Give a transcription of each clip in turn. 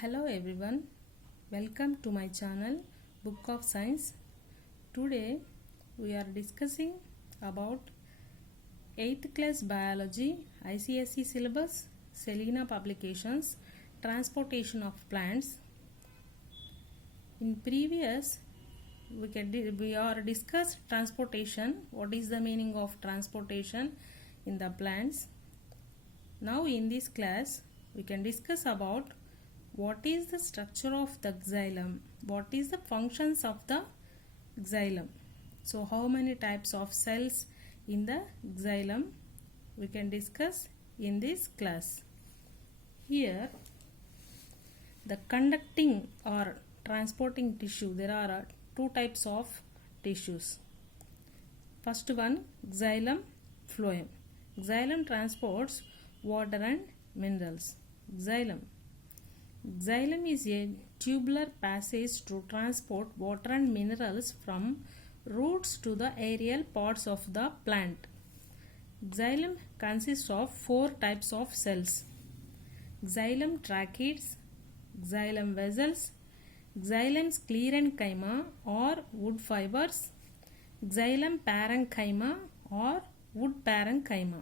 Hello everyone, welcome to my channel Book of Science. Today we are discussing about 8th class biology ICSE syllabus, Selena publications, transportation of plants. In previous we are discussed transportation, what is the meaning of transportation in the plants. Now in this class we can discuss about what is the structure of the xylem, what is the functions of the xylem. So how many types of cells in the xylem we can discuss in this class. Here the conducting or transporting tissue, there are two types of tissues. First one, xylem phloem. Xylem transports water and minerals. Xylem is a tubular passage to transport water and minerals from roots to the aerial parts of the plant. Xylem consists of four types of cells: xylem tracheids, xylem vessels, xylem sclerenchyma or wood fibers, xylem parenchyma or wood parenchyma.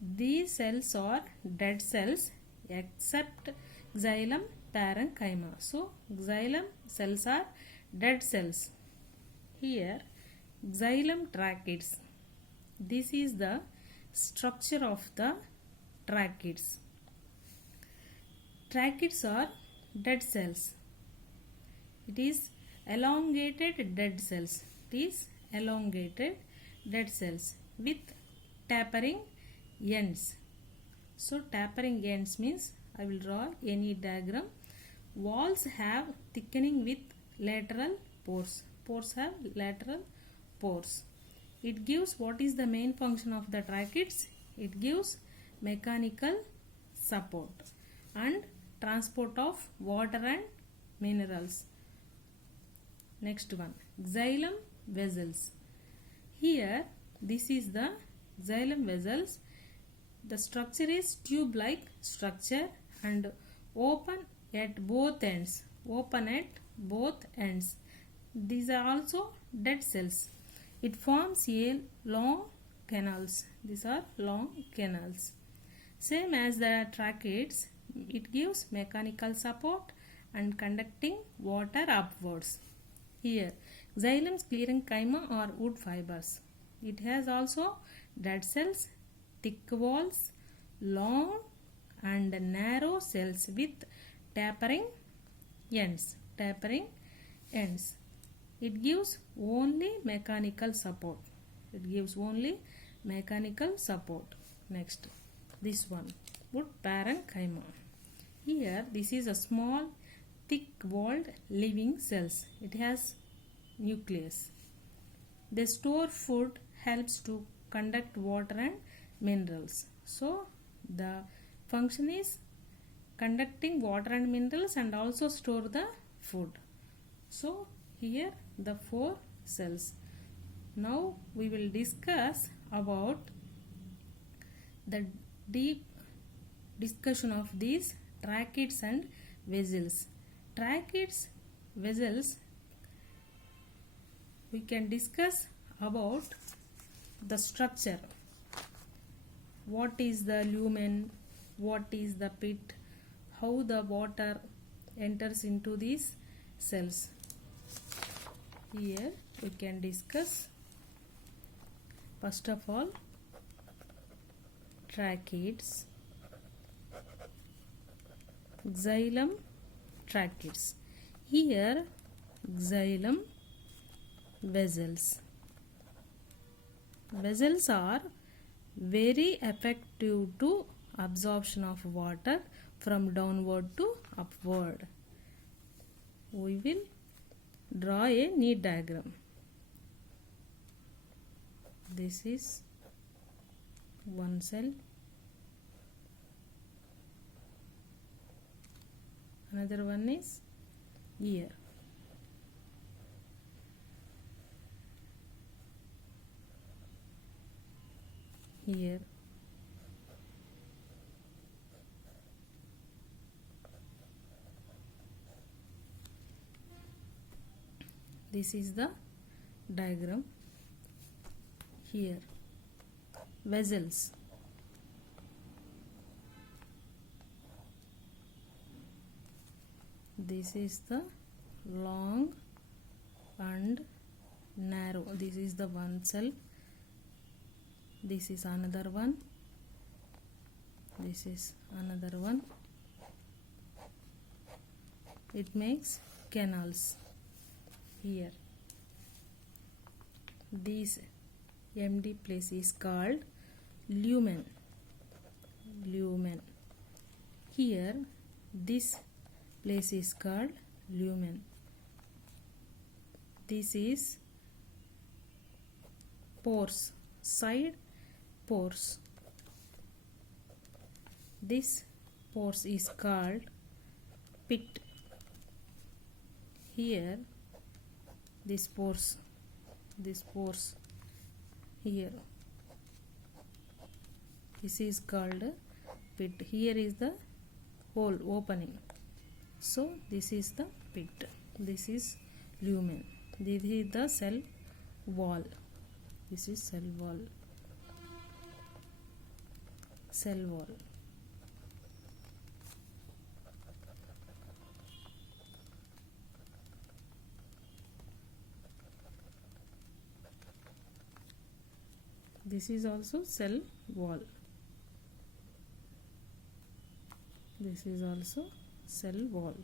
These cells are dead cells except xylem parenchyma. So xylem cells are dead cells. Here xylem tracheids. This is the structure of the tracheids. Tracheids are dead cells. It is elongated dead cells. It is elongated dead cells with tapering ends. So tapering ends means, I will draw any diagram. Walls have thickening with lateral pores. Pores have lateral pores. It gives, what is the main function of the tracheids? It gives mechanical support and transport of water and minerals. Next one, xylem vessels. Here this is the xylem vessels. The structure is tube-like structure and open at both ends. Open at both ends. These are also dead cells. It forms a long canals. These are long canals. Same as the tracheids, it gives mechanical support and conducting water upwards. Here, xylem sclerenchyma or wood fibers. It has also dead cells, thick walls, long and narrow cells with tapering ends. It gives only mechanical support. Next, this one, wood parenchyma. Here this is a small thick walled living cells. It has nucleus. They store food, helps to conduct water and minerals. So the function is conducting water and minerals and also store the food. So here the four cells. Now we will discuss about the deep discussion of these tracheids and vessels. Tracheids, vessels, we can discuss about the structure. What is the lumen? What is the pit? How the water enters into these cells? Here we can discuss, first of all, tracheids, xylem tracheids. Here xylem vessels. Vessels are very effective to absorption of water from downward to upward. We will draw a neat diagram. This is one cell. Another one is here. Here This is the diagram. Here vessels, this is the long and narrow. This is the one cell, this is another one, this is another one. It makes canals. Here this empty place is called lumen. Here this place is called lumen. This is pores, side pores. This pores is called pit. Here this pores here, this is called pit. Here is the hole opening, so this is the pit. This is lumen. This is the cell wall. This is cell wall. This is also cell wall. This is also cell wall.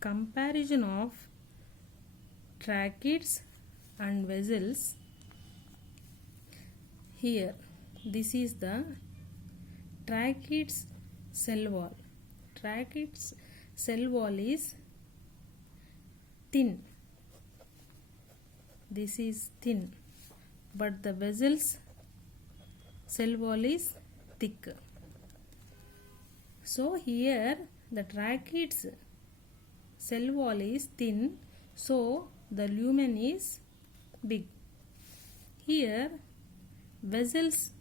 Comparison of tracheids and vessels. Here this is the tracheids cell wall. Tracheids cell wall is thin. This is thin, but the vessels cell wall is thick. So here the tracheids cell wall is thin, so the lumen is big. Here vessels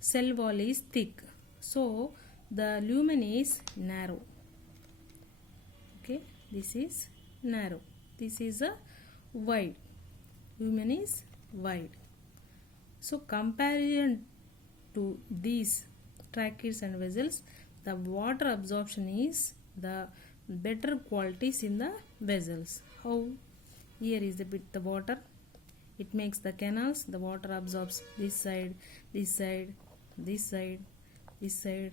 cell wall is thick, so the lumen is narrow. Okay, this is narrow. This is a wide. Lumen is wide. So comparison to these tracheids and vessels, the water absorption is the better qualities in the vessels. How? Here is the water. It makes the canals. The water absorbs this side, this side, this side, this side,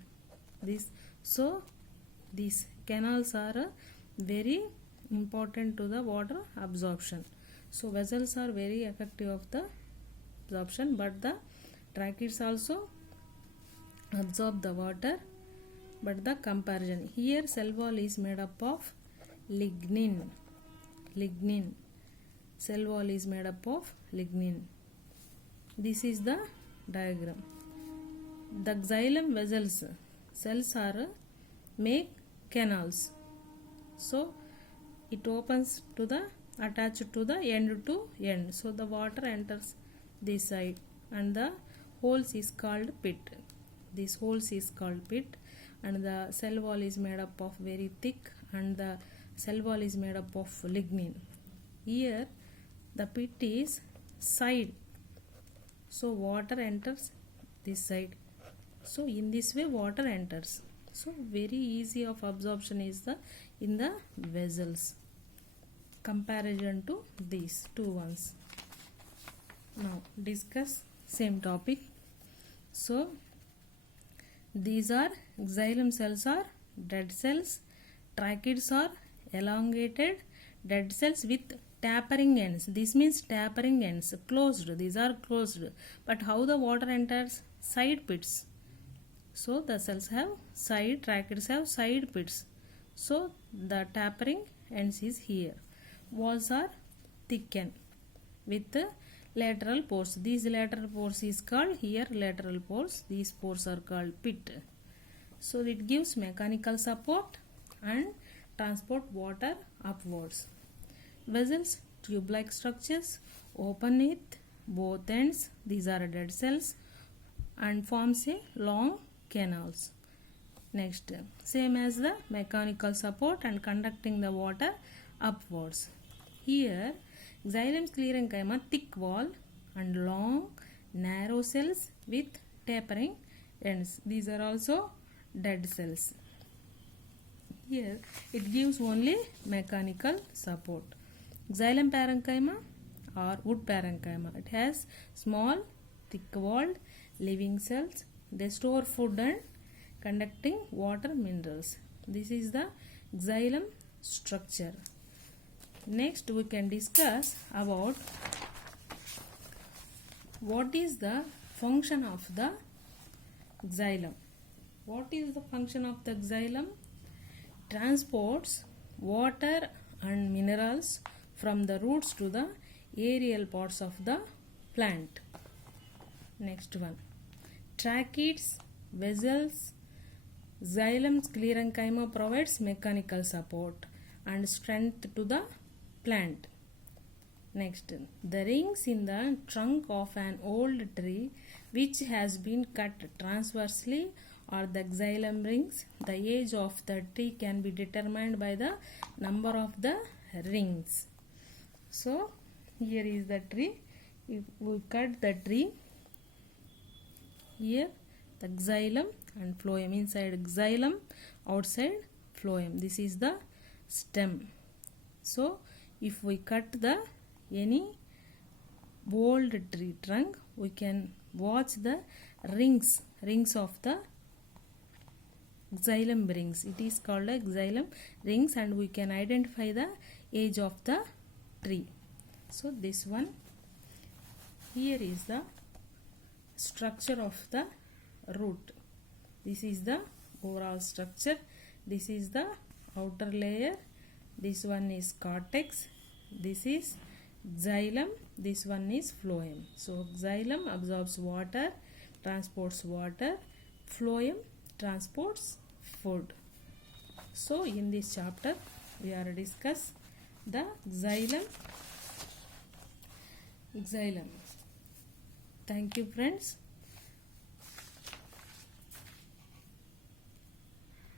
this. So these canals are very important to the water absorption. So vessels are very effective of the absorption, but the tracheids also absorb the water. But the comparison, here cell wall is made up of lignin. Cell wall is made up of lignin. This is the diagram. The xylem vessels cells are make canals. So it opens to the attached to the end to end. So the water enters this side and the holes is called pit. This holes is called pit, and the cell wall is made up of very thick, and the cell wall is made up of lignin. Here the pit is side, so water enters this side. So in this way water enters. So very easy of absorption is the in the vessels. Comparison to these two ones. Now discuss same topic. So these are xylem cells are dead cells, tracheids are elongated dead cells with tapering ends. This means tapering ends, closed. These are closed. But how the water enters? Side pits. So the cells have side, tracheids have side pits. So the tapering ends is here. Walls are thickened with lateral pores. These lateral pores is called here lateral pores. These pores are called pit. So it gives mechanical support and transport water upwards. Vessels, tube-like structures, open with both ends. These are dead cells and forms a long canals. Next, same as the mechanical support and conducting the water upwards. Here Xylem Sclerenchyma thick wall and long narrow cells with tapering ends. These are also dead cells. Here it gives only mechanical support. Xylem Parenchyma or wood parenchyma. It has small thick walled living cells. They store food and conducting water minerals. This is the xylem structure. Next we can discuss about what is the function of the xylem. What is the function of the xylem? Transports water and minerals from the roots to the aerial parts of the plant. Next one, tracheids, vessels. Xylem Sclerenchyma provides mechanical support and strength to the plant. Next, the rings in the trunk of an old tree which has been cut transversely are the xylem rings. The age of the tree can be determined by the number of the rings. So here is the tree. If we cut the tree, here the xylem and phloem, inside xylem, outside phloem. This is the stem. So if we cut the any old tree trunk, we can watch the rings of the xylem rings. It is called a xylem rings, and we can identify the age of the tree. So this one, here is the structure of the root. This is the overall structure. This is the outer layer. This one is cortex. This is xylem. This one is phloem. So xylem absorbs water, transports water. Phloem transports food. So in this chapter we are discuss the xylem. Thank you friends.